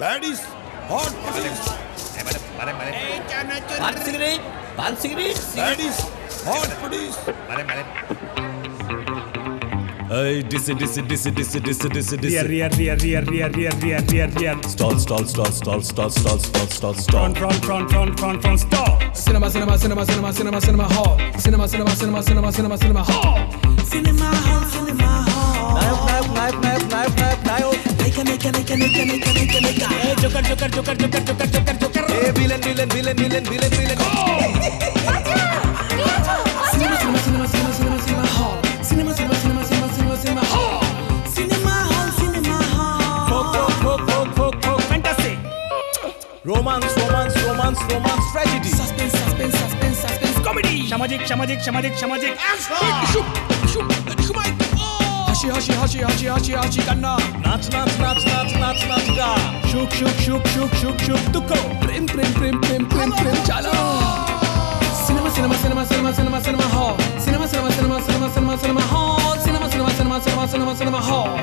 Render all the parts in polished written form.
Baddies, hot baddies. One cigarette. Baddies, hot baddies. Hey, this. Rear. Stall. Front, stop. Cinema hall. Cinema hall. Hey, Joker. Hey, villain. Cinema hall. Cinema hall. Fantasy. Romance, tragedy. Suspense, comedy. Shamajik. Hashi, kanna. Naach ga. Shuk, tukko. Prem, chalo. Cinema hall. Cinema hall.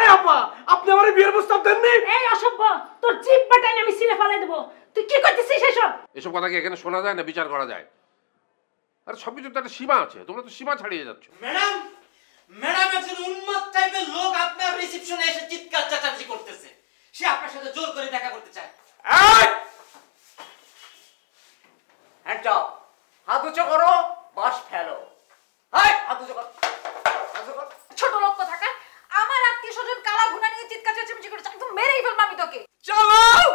এই আপা আপনি আমারে বিয়ের প্রস্তাব দেননি? এই অসভ্য, তোর জিভ বাটাই আমি সিনে ফেলাই দেব। তুই কি করতেছিস এসব? এসব কথা কি এখানে শোনা যায় না বিচার করা যায়? আরে সবকিছু তো একটা সীমা আছে, তোমরা তো সীমা ছাড়িয়ে যাচ্ছ। ম্যাডাম একজন উন্মাদ টাইপের লোক আপনার রিসেপশনে এসে চিৎকার চেঁচামেচি করতেছে। সে আপনার সাথে জোর করে দেখা করতে চায়। এই হ্যান্ড আপ, হাত উঁচু করো, বাস ফেলো। হাই, হাত উঁচু কর। ছোট লোক কোথাকার, আমার আত্মীয়স্বজন কালা ভুনা নিয়ে চিৎকার চেঁচামেচি করছে, একদম মেরেই ফেলবো আমি তোকে। চালাও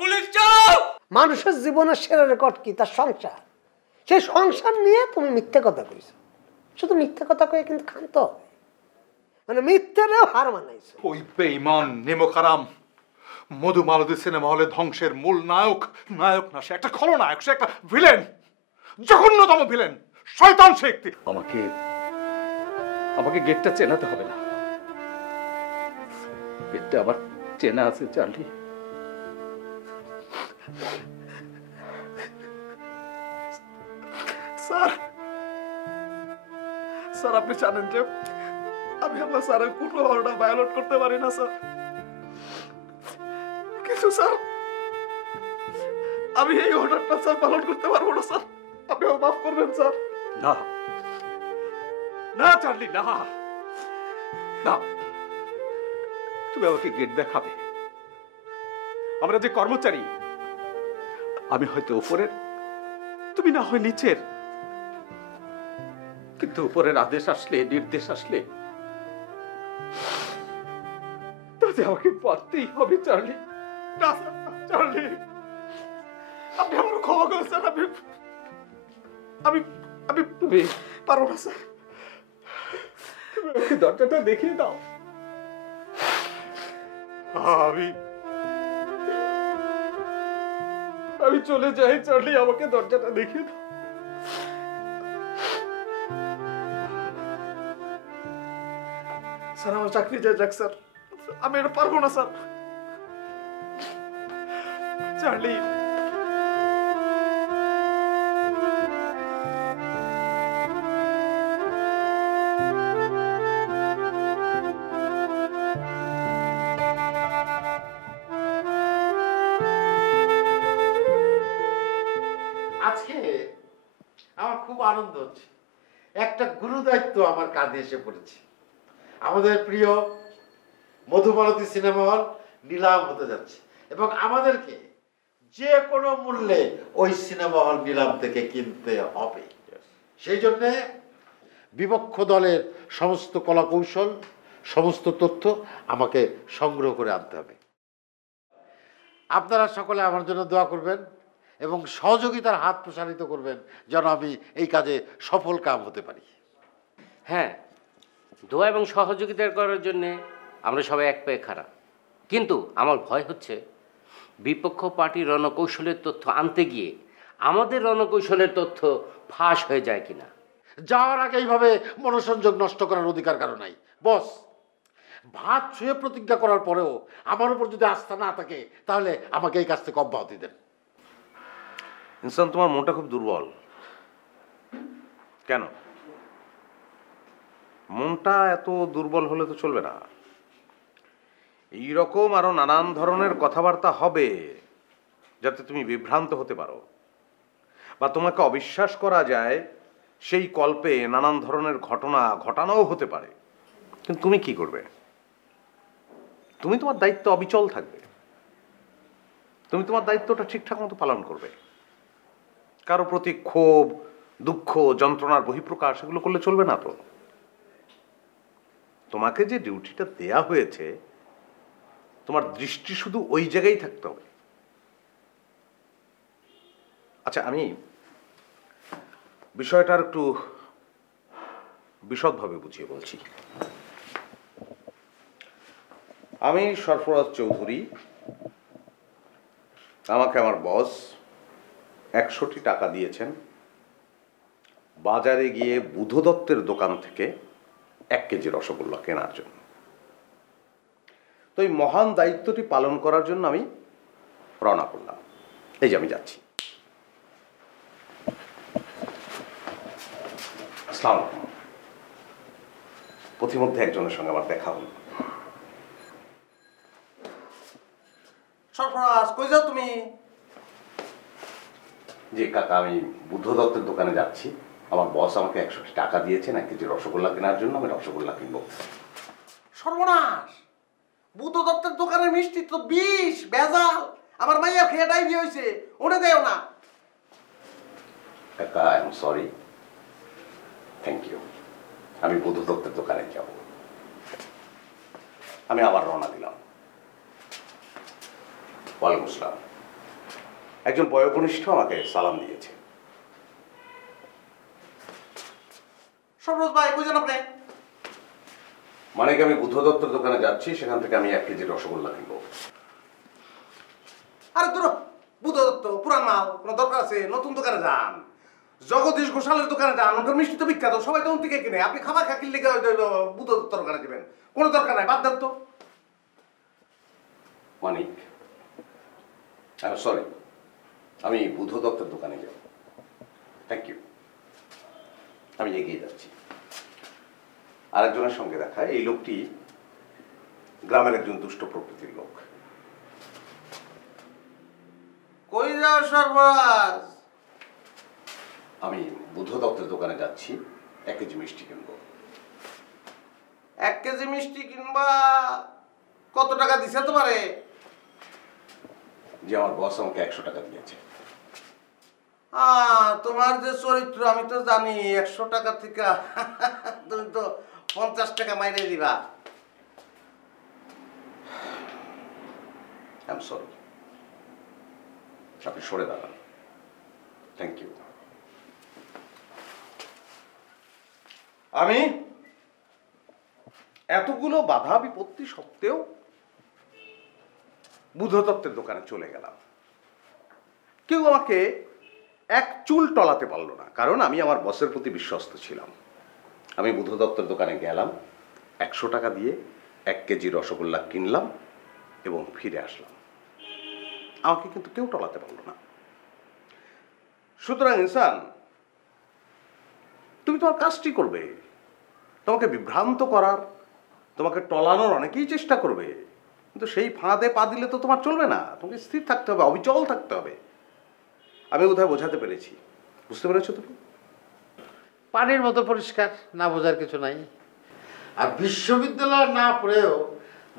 গুলি চালাও। মানুষের জীবনের সেরা রেকর্ড কি? তার সংসার। সেই সংসার নিয়ে তুমি মিথ্যে কথা কইছো। শুধু মিথ্যে কথা কয়ে কিন্তু ক্ষান্ত হবে, মানে মিথ্যেরেও হার মানাইছো। ওই বেঈমান নেমোকারাম মধুমালতী সিনেমা হলে ধ্বংসের মূল নায়ক না, সে একটা খলনায়ক, সে একটা ভিলেন, জঘন্যতম ভিলেন, শয়তান শক্তি। আমাকে গেটটা চেনাতে হবে না, গেটটা আবার চেনা আছে চার্লি। স্যার আপনি জানেন যে আমি আমার স্যারের কোনো অর্ডার ভায়োলেট করতে পারি না স্যার, কিন্তু স্যার আমি এই অর্ডারটা স্যার পালন করতে পারবো না স্যার, আপনি আমাকে মাফ করবেন স্যার। না চার্লি, না, তুমি আমাকে গেট দেখাবে। আমরা যে কর্মচারী, আমি হয়তো উপরের, তুমি না হয় নিচের, কিন্তু উপরের আদেশ আসলে, নির্দেশ আসলে তাতে আমাকে পারতেই হবে চার্লি। না স্যার, চার্লি আপনি আমাকে ক্ষমা করেন স্যার, আমি তুমি পারবো না স্যার। দরজাটা দেখিয়ে দাও। আমি চলে যাই চার্লি, আমাকে দরজাটা দেখিয়ে দাও। স্যার আমার চাকরি যাক স্যার, আমি এটা পারবো না স্যার। চার্লি আজকে আমার খুব আনন্দ হচ্ছে, একটা গুরু দায়িত্ব আমার কাঁধে এসে পড়েছে। আমাদের প্রিয় মধুমালতী সিনেমা হল নিলাম হতে যাচ্ছে এবং আমাদেরকে যে কোনো মূল্যে ওই সিনেমা হল নিলাম থেকে কিনতে হবে। সেই জন্যে বিপক্ষ দলের সমস্ত কলাকৌশল, সমস্ত তথ্য আমাকে সংগ্রহ করে আনতে হবে। আপনারা সকলে আমার জন্য দোয়া করবেন এবং সহযোগিতার হাত প্রসারিত করবেন যেন আমি এই কাজে সফল কাম হতে পারি। হ্যাঁ, দোয়া এবং সহযোগিতা করার জন্যে আমরা সবাই এক পায়ে খাড়া, কিন্তু আমার ভয় হচ্ছে বিপক্ষ পার্টির রণকৌশলের তথ্য আনতে গিয়ে আমাদের রণকৌশলের তথ্য ফাঁস হয়ে যায় কিনা। যাওয়ার আগে এইভাবে মনোসংযোগ নষ্ট করার অধিকার কারো নাই। বস, ভাত ছুঁয়ে প্রতিজ্ঞা করার পরেও আমার উপর যদি আস্থা না থাকে তাহলে আমাকে এই কাজ থেকে অব্যাহতি দেন। ইনসান, তোমার মনটা খুব দুর্বল কেন? মনটা এত দুর্বল হলে তো চলবে না। এইরকম আরো নানান ধরনের কথাবার্তা হবে যাতে তুমি বিভ্রান্ত হতে পারো বা তোমাকে অবিশ্বাস করা যায়। সেই কল্পে নানান ধরনের ঘটনা ঘটানোও হতে পারে। কিন্তু তুমি কি করবে? তুমি তোমার দায়িত্ব অবিচল থাকবে। তুমি তোমার দায়িত্বটা ঠিকঠাক মতো পালন করবে। কারো প্রতি ক্ষোভ, দুঃখ, যন্ত্রণার বহিঃপ্রকাশ এগুলো করলে চলবে না তো। তোমাকে যে ডিউটিটা দেয়া হয়েছে তোমার দৃষ্টি শুধু ওই জায়গায় থাকতে হবে। আচ্ছা, আমি বিষয়টা একটু বিশদভাবে বুঝিয়ে বলছি। আমি সরফরাজ চৌধুরী, আমাকে আমার বস 100টি টাকা দিয়েছেন বাজারে গিয়ে বুধ দত্তের দোকান থেকে 1 কেজি রসগোল্লা কেনার জন্য। তো এই মহান দায়িত্বটি পালন করার জন্য আমি রওনা করলাম। এই যে আমি যাচ্ছি। আসসালামু আলাইকুম। পথিমধ্যে একজনের সঙ্গে আমার দেখা হলো। সরফরাজ, কই যাও তুমি? যে কাকা, আমি বুদ্ধ দত্তের দোকানে যাচ্ছি। আমার বস আমাকে 100 টাকা দিয়েছেন 1 কেজি রসগোল্লা কেনার জন্য। আমি রসগোল্লা কিনবো। সর্বনাশ! বুদ্ধ দত্তের দোকানের মিষ্টি তো বিষ, ভেজাল। আমার মাইয়া খেয়ে ডায়রিয়া হয়েছে, ওনে দেও না। কাকা, I am sorry. Thank you. আমি বুদ্ধ দত্তের দোকানে যাব। আমি আবার রওনা দিলাম। ওয়ালাইকুম আসসালাম। একজন বয়োকনিষ্ঠ আমাকে সালাম দিয়েছে। সরফরাজ ভাই, কই যান আপনি? মানে কি, আমি বুদ্ধ দত্তের দোকানে যাচ্ছি, সেখান থেকে আমি 1 কেজি রসগোল্লা কিনবো। আরে দূর, বুদ্ধ দত্ত পুরান মাল, কোনো দরকার আছে? নতুন দোকানে যান, জগদীশ ঘোষালের দোকানে যান। ওখানে মিষ্টি তো বিখ্যাত, সবাই তো থেকে কিনে। আপনি খাবার খা কিনলে বুদ্ধ দত্তের দোকানে দেবেন? কোনো দরকার নাই, বাদ দেন তো। মানিক, সরি, আমি বুদ্ধ দত্তের দোকানে যাব। Thank you. আমি এগিয়ে যাচ্ছি। আরেকজনের সঙ্গে দেখা। এই লোকটি গ্রামের একজন দুষ্ট প্রকৃতির লোক। কই যাও সর্বরাজ? আমি বুদ্ধ দত্তের দোকানে যাচ্ছি, 1 কেজি মিষ্টি কিনবো। 1 কেজি মিষ্টি কিনবা? কত টাকা দিছে তোমারে? যে আমার বস আমাকে 100 টাকা দিয়েছে। তোমার যে চরিত্র আমি তো জানি। 100 টাকা থেকে তুমি তো 50 টাকা মাইনে দিবা। I am sorry. আপনি সরে দাঁড়ান। Thank you. আমি এতগুলো বাধা বিপত্তি সত্ত্বেও বুদ্ধ দত্তের দোকানে চলে গেলাম। কেউ আমাকে এক চুল টলাতে পারলো না, কারণ আমি আমার বসের প্রতি বিশ্বস্ত ছিলাম। আমি বুদ্ধ দত্তের দোকানে গেলাম, 100 টাকা দিয়ে 1 কেজি রসগোল্লা কিনলাম এবং ফিরে আসলাম। আমাকে কিন্তু কেউ টলাতে পারলো না। সুতরাং ইনসান, তুমি তোমার কাজটি করবে। তোমাকে বিভ্রান্ত করার, তোমাকে টলানোর অনেকেই চেষ্টা করবে, কিন্তু সেই ফাঁদে পা দিলে তো তোমার চলবে না। তোমাকে স্থির থাকতে হবে, অবিচল থাকতে হবে। আমি কোথায় বোঝাতে পেরেছি? বুঝতে পেরেছো তুমি? পানির মতো পরিষ্কার, না বোঝার কিছু নাই। আর বিশ্ববিদ্যালয় না পড়েও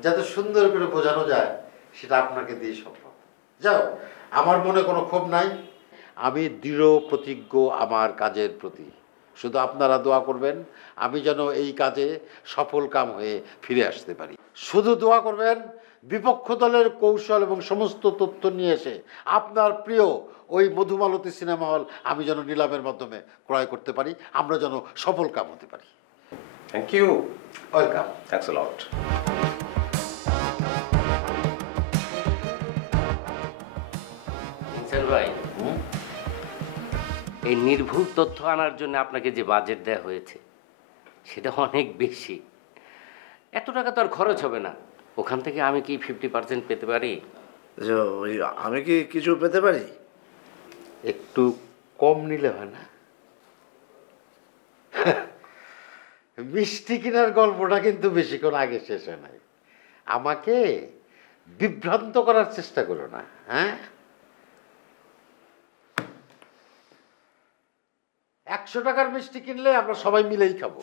যাতে সুন্দর করে বোঝানো যায় সেটা আপনাকে দিয়ে সম্ভব। যাও, আমার মনে কোনো ক্ষোভ নাই। আমি দৃঢ় প্রতিজ্ঞ আমার কাজের প্রতি। শুধু আপনারা দোয়া করবেন আমি যেন এই কাজে সফল কাম হয়ে ফিরে আসতে পারি। শুধু দোয়া করবেন বিপক্ষ দলের কৌশল এবং সমস্ত তথ্য নিয়ে এসে আপনার প্রিয় ওই মধুমালতী সিনেমা হল আমি যেন নিলামের মাধ্যমে ক্রয় করতে পারি, আমরা যেন সফল কাম হতে পারি। Thank you. Welcome. Thanks a lot. ভাই, এই নির্ভুল তথ্য আনার জন্য আপনাকে যে বাজেট দেওয়া হয়েছে সেটা অনেক বেশি। এত টাকা তো আর খরচ হবে না। ওখান থেকে আমি কি 50% পেতে পারি? আমি কি কিছু পেতে পারি? একটু কম নিলে হয় না? মিষ্টি কেনার গল্পটা কিন্তু বেশিক্ষণ আগে শেষ হয় নাই। আমাকে বিভ্রান্ত করার চেষ্টা করো না, হ্যাঁ? 100 টাকার মিষ্টি কিনলে আমরা সবাই মিলেই খাবো।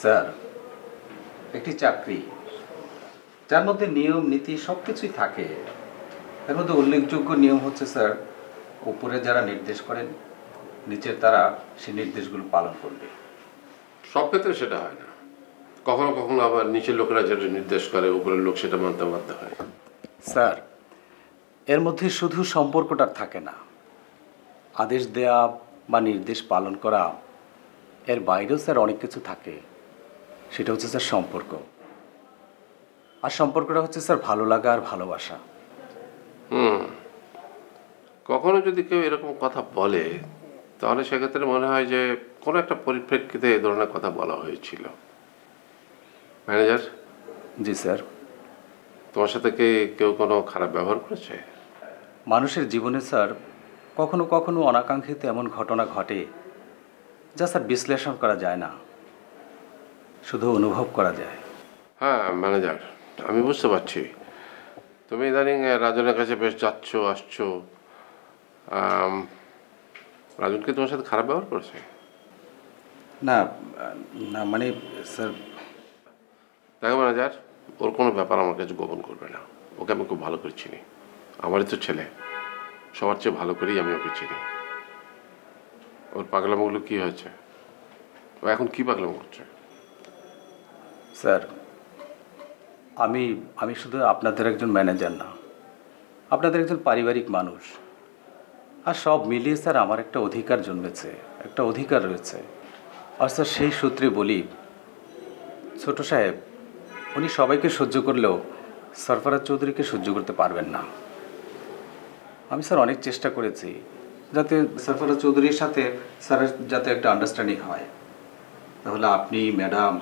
স্যার, একটি চাকরি যার মধ্যে নিয়ম নীতি সব কিছুই থাকে, এর মধ্যে উল্লেখযোগ্য নিয়ম হচ্ছে স্যার, উপরে যারা নির্দেশ করেন নিচের তারা সেই নির্দেশগুলো পালন করবে। সব ক্ষেত্রে সেটা হয় না, কখনো কখনো আবার নিচের লোকেরা যেটা নির্দেশ করে উপরের লোক সেটা মানতে বাধ্য হয়। স্যার, এর মধ্যে শুধু সম্পর্কটা থাকে না, আদেশ দেয়া বা নির্দেশ পালন করা, এর বাইরেও স্যার অনেক কিছু থাকে। সেটা হচ্ছে স্যার সম্পর্ক, আর সম্পর্কটা হচ্ছে স্যার ভালো লাগা আর ভালোবাসা। কখনো যদি কেউ এরকম কথা বলে তাহলে সেক্ষেত্রে মনে হয় যে কোনো একটা পরিপ্রেক্ষিতে এই ধরনের কথা বলা হয়েছিল। ম্যানেজার। জি স্যার। তোমার সাথে কি কেউ কোনো খারাপ ব্যবহার করেছে? মানুষের জীবনে স্যার কখনো কখনো অনাকাঙ্ক্ষিত এমন ঘটনা ঘটে যা স্যার বিশ্লেষণ করা যায় না, শুধু অনুভব করা যায়। হ্যাঁ ম্যানেজার, আমি বুঝতে পারছি তুমি ইদানিং রাজনের কাছে বেশ যাচ্ছ আসছো। রাজন কি তোমার সাথে খারাপ ব্যবহার করেছে? না না, মানে স্যার দেখো ম্যানেজার, ওর কোনো ব্যাপার আমার কাছে গোপন করবে না। ওকে আমি খুব ভালো করে চিনি, আমারই তো ছেলে, সবার চেয়ে ভালো করেই আমি ওকে চিনি। ওর পাগলামোগুলো কি হয়েছে? ও এখন কি পাগলামো করছে? স্যার, আমি শুধু আপনাদের একজন ম্যানেজার না, আপনাদের একজন পারিবারিক মানুষ, আর সব মিলিয়ে স্যার আমার একটা অধিকার জন্মেছে, একটা অধিকার রয়েছে। আর স্যার সেই সূত্রে বলি, ছোট সাহেব উনি সবাইকে সহ্য করলেও সরফরাজ চৌধুরীকে সহ্য করতে পারবেন না। আমি স্যার অনেক চেষ্টা করেছি যাতে সরফরাজ চৌধুরীর সাথে স্যারের যাতে একটা আন্ডারস্ট্যান্ডিং হয়, তাহলে আপনি ম্যাডাম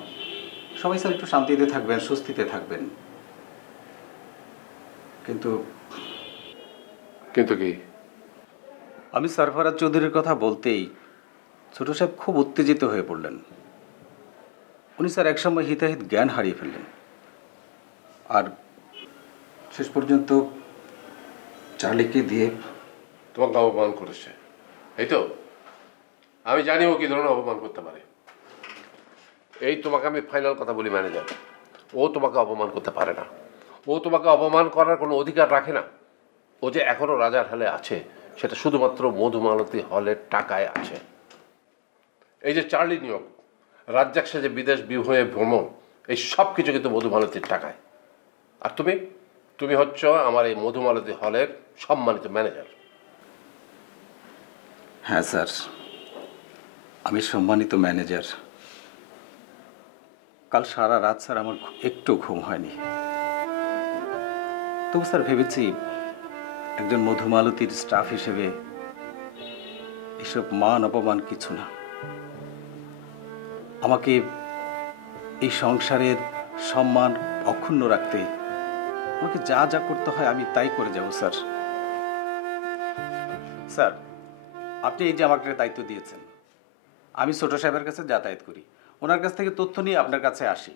সবাই স্যার একটু শান্তিতে থাকবেন, স্বস্তিতে থাকবেন। কিন্তু কিন্তু কি? আমি সরফরাজ চৌধুরীর কথা বলতেই ছোট সাহেব খুব উত্তেজিত হয়ে পড়লেন। উনি স্যার একসময় হিতাহিত জ্ঞান হারিয়ে ফেললেন, আর শেষ পর্যন্ত চার্লিকে দিয়ে তোমাকে অপমান করেছে, এই তো? আমি জানি ও কি ধরনের অপমান করতে পারে। এই তোমাকে আমি ফাইনাল কথা বলি ম্যানেজার, ও তোমাকে অপমান করতে পারে না, ও তোমাকে অপমান করার কোনো অধিকার রাখে না। ও যে এখনো রাজার হালে আছে সেটা শুধুমাত্র মধুমালতী হলের টাকায় আছে। এই যে চার্লি নিয়োগ, রাজ্জাক সেজে বিদেশ বিভয়ে ভ্রমণ, এই সব কিছু কিন্তু মধুমালতীর টাকায়। আর তুমি হচ্ছ আমার এই মধুমালতী হলের সম্মানিত ম্যানেজার। হ্যাঁ স্যার, আমি সম্মানিত ম্যানেজার। কাল সারা রাত স্যার আমার একটু ঘুম হয়নি, তবু স্যার ভেবেছি একজন মধুমালতীর স্টাফ হিসেবে এসব মান অপমান কিছু না। আমাকে এই সংসারের সম্মান অক্ষুণ্ণ রাখতে আমাকে যা যা করতে হয় আমি তাই করে যাব স্যার। স্যার, আপনি এই যে আমাকে দায়িত্ব দিয়েছেন, আমি ছোট সাহেবের কাছে যাতায়াত করি, ওনার কাছ থেকে তথ্য নিয়ে আপনার কাছে আসি।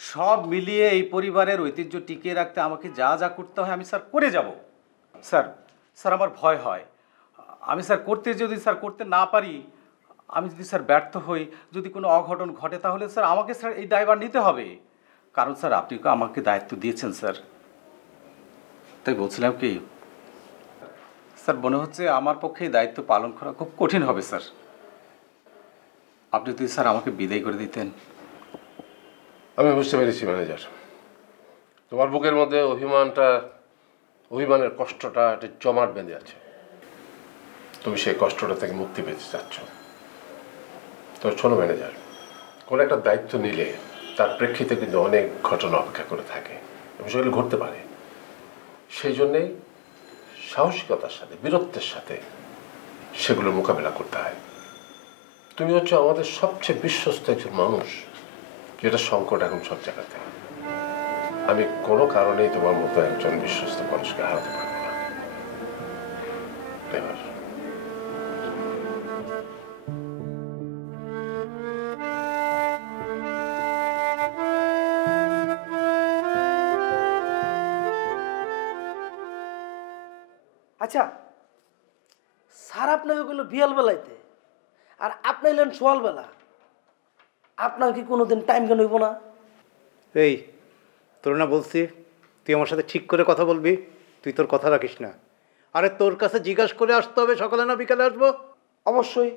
সব মিলিয়ে এই পরিবারের ঐতিহ্য টিকিয়ে রাখতে আমাকে যা যা করতে হয় আমি স্যার করে যাব। স্যার আমার ভয় হয়, আমি স্যার করতে না পারি, আমি যদি স্যার ব্যর্থ হই, যদি কোনো অঘটন ঘটে, তাহলে স্যার আমাকে স্যার এই দায়ভার নিতে হবে। কারণ স্যার আপনি আমাকে দায়িত্ব দিয়েছেন স্যার, তাই বলছিলাম কি স্যার, মনে হচ্ছে আমার পক্ষে এই দায়িত্ব পালন করা খুব কঠিন হবে স্যার। আপনি যদি স্যার আমাকে বিদায় করে দিতেন। আমি বুঝতে পেরেছি ম্যানেজার, তোমার বুকের মধ্যে অভিমানের কষ্টটা একটা জমাট বেঁধে আছে। তুমি সেই কষ্টটা থেকে মুক্তি পেতে চাচ্ছ। তো শোনো ম্যানেজার, কোনো একটা দায়িত্ব নিলে তার প্রেক্ষিতে কিন্তু অনেক ঘটনা অপেক্ষা করে থাকে এবং সেগুলো ঘটতে পারে। সেই জন্যেই সাহসিকতার সাথে, বীরত্বের সাথে সেগুলো মোকাবেলা করতে হয়। তুমি হচ্ছে আমাদের সবচেয়ে বিশ্বস্ত একজন মানুষ, যেটা সংকট এখন সব জায়গাতে। আমি কোনো কারণেই তোমার মতো একজন বিশ্বস্ত মানুষকে হারাতে পারবো না। এবার আচ্ছা, স্যার আপনাকে গেল বিয়াল বেলাইতে, আর আপনি এলেন সোয়াল বেলা, আপনার কি কোনোদিন টাইম কেন হইব না? এই তোর না বলছি তুই আমার সাথে ঠিক করে কথা বলবি, তুই তোর কথা রাখিস না। আরে তোর কাছে জিজ্ঞাসা করে আসতে হবে সকালে না বিকালে আসবো? অবশ্যই,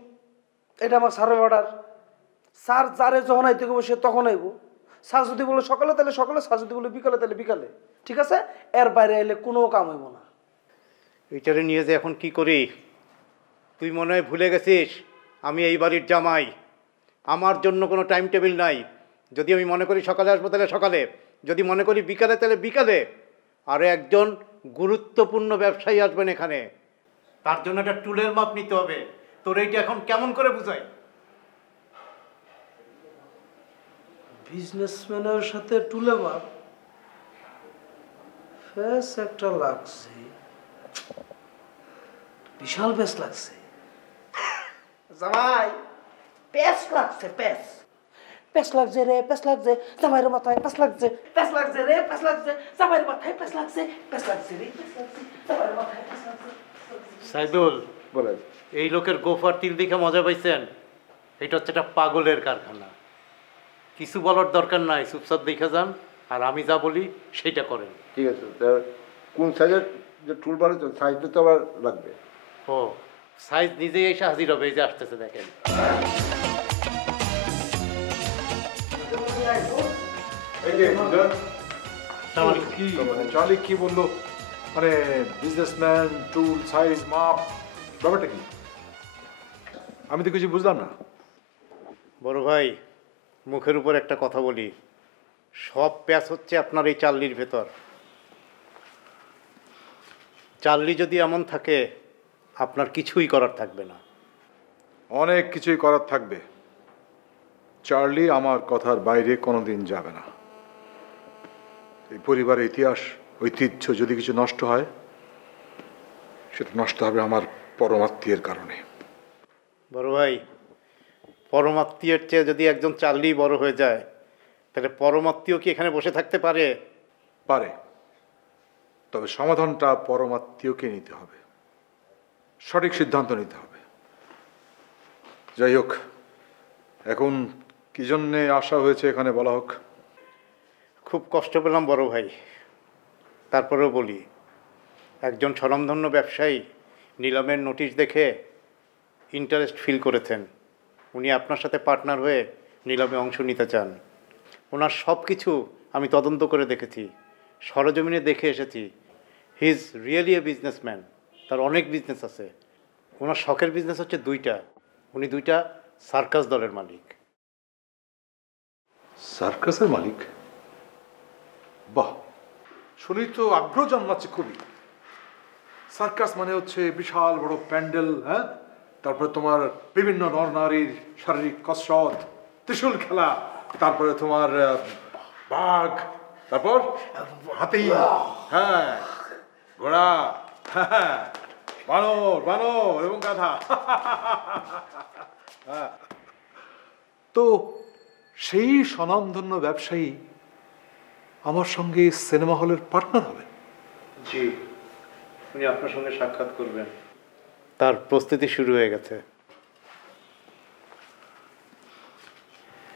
এটা আমার স্যারের অর্ডার। স্যার যারে যখন আইতে গেবো সে তখন আইব। স্যার যদি বলে সকালে তাহলে সকালে, স্যার যদি বলে বিকালে তাহলে বিকালে, ঠিক আছে? এর বাইরে এলে কোনো কাম হইব না। এইটারে নিয়ে যে এখন কি করি? তুই মনে হয় ভুলে গেছিস আমি এই বাড়ির জামাই, আমার জন্য কোনো টাইম টেবিল নাই। যদি আমি মনে করি সকালে আসবো তাহলে সকালে, যদি মনে করি বিকালে তাহলে বিকালে। আর একজন গুরুত্বপূর্ণ ব্যবসায়ী আসবেন এখানে, তার জন্য একটা টুলের মাপ নিতে হবে। তোর এইটা এখন কেমন করে বুঝাই? বিজনেসম্যানের সাথে টুলে মাপ, ফেস একটা লাগছে, বিশাল বেশ লাগছে জামাই, পেস লাগছে, পেস পেস লাগছে রে, পেস লাগছে জামাইয়ের মাথায়, পেস লাগছে, পেস লাগছে রে, পেস লাগছে জামাইয়ের মাথায়, পেস লাগছে, পেস লাগছে রে, পেস লাগছে জামাইয়ের মাথায়, পেস লাগছে। সাইদুল বলেন, এই লোকের গোফার তিল দেখে মজা পাইছেন? এটা হচ্ছে একটা পাগলের কারখানা। কিছু বলার দরকার নাই, চুপচাপ দেখে যান, আর আমি যা বলি সেইটা করেন। ঠিক আছে, কোন সাইজের যে টুল বার সাইজটা তো আবার লাগবে। ও সাইজ নিজেই এসে হাজির হবে, এই যে আসতেছে দেখেন। চার্লি কি বললো? মানে বিজনেসম্যান, টুল, সাইজ, মাপ, ব্যাপারটা কি? আমি তো কিছু বুঝলাম না। বড় ভাই, মুখের উপর একটা কথা বলি, সব প্যাচ হচ্ছে আপনার এই চার্লির ভেতর। চার্লি যদি এমন থাকে আপনার কিছুই করার থাকবে না। অনেক কিছুই করার থাকবে। চার্লি আমার কথার বাইরে কোনোদিন যাবে না। এই পরিবারের ইতিহাস, ঐতিহ্য যদি কিছু নষ্ট হয়, সেটা নষ্ট হবে আমার পরমাত্মীয়ের কারণে। বড় ভাই, পরমাত্মীয়ের চেয়ে যদি একজন চার্লি বড় হয়ে যায়, তাহলে পরমাত্মীয় কি এখানে বসে থাকতে পারে? পারে, তবে সমাধানটা পরমাত্মীয়কে নিতে হবে, সঠিক সিদ্ধান্ত নিতে হবে। যাই হোক, এখন কি জন্যে আসা হয়েছে এখানে বলা হোক। খুব কষ্ট পেলাম বড় ভাই, তারপরেও বলি, একজন স্বনামধন্য ব্যবসায়ী নিলামের নোটিশ দেখে ইন্টারেস্ট ফিল করেছেন। উনি আপনার সাথে পার্টনার হয়ে নিলামে অংশ নিতে চান। ওনার সব কিছু আমি তদন্ত করে দেখেছি, সরজমিনে দেখে এসেছি। He is really a businessman, তার অনেক বিজনেস আছে। ওনার শখের বিজনেস হচ্ছে দুইটা, উনি দুইটা সার্কাস দলের মালিক। সার্কাসের মালিক? বাহ, শুনেই তো আগ্রহ জন্মাচ্ছে খুবই। সার্কাস মানে হচ্ছে বিশাল বড় প্যান্ডেল, হ্যাঁ, তারপরে তোমার বিভিন্ন নরনারীর শারীরিক কসরত, ত্রিশূল খেলা, তারপরে তোমার বাঘ, তারপর হাতি, হ্যাঁ, ঘোড়া, হ্যাঁ, বানর বানর এবং গাধা। তো সেই স্বনামধন্য ব্যবসায়ী আমার সঙ্গে সিনেমা হলের পার্টনার হবে? জি, উনি আপনার সঙ্গে সাক্ষাৎ করবেন, তার প্রস্তুতি শুরু হয়ে গেছে।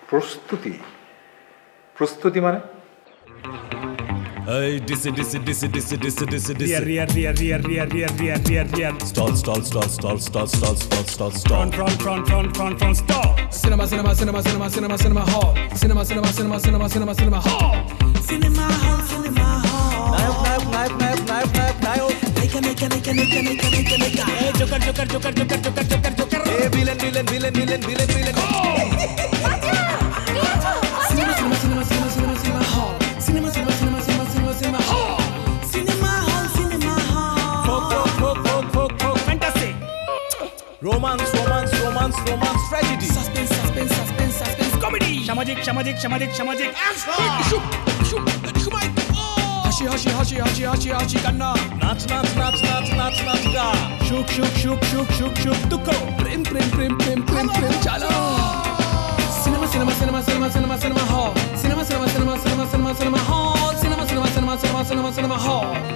প্রস্তুতি? প্রস্তুতি মানে? Hey, dizzy, dizzy, dizzy, dizzy, dizzy, dizzy, dizzy. Rear. Stall, stall, stall, stall, stall, stall, stall, stall, stall. Front, stop. Cinema hall. Cinema hall. Cinema hall. Nayak. Hey, Joker. Hey, villain. Cinema hall. romance, romance, tragedy. Suspense, suspense, suspense, suspense, comedy. সামাজিক সামাজিক সামাজিক সামাজিক হাসি হাসি হাসি হাসি হাসি হাসি কান্না নাচ নাচ নাচ নাচ নাচ নাচ গা সুখ সুখ সুখ সুখ সুখ সুখ দুঃখ প্রেম প্রেম প্রেম প্রেম প্রেম প্রেম চালো cinema cinema cinema cinema cinema cinema hall cinema cinema cinema cinema cinema cinema hall cinema cinema cinema cinema cinema cinema hall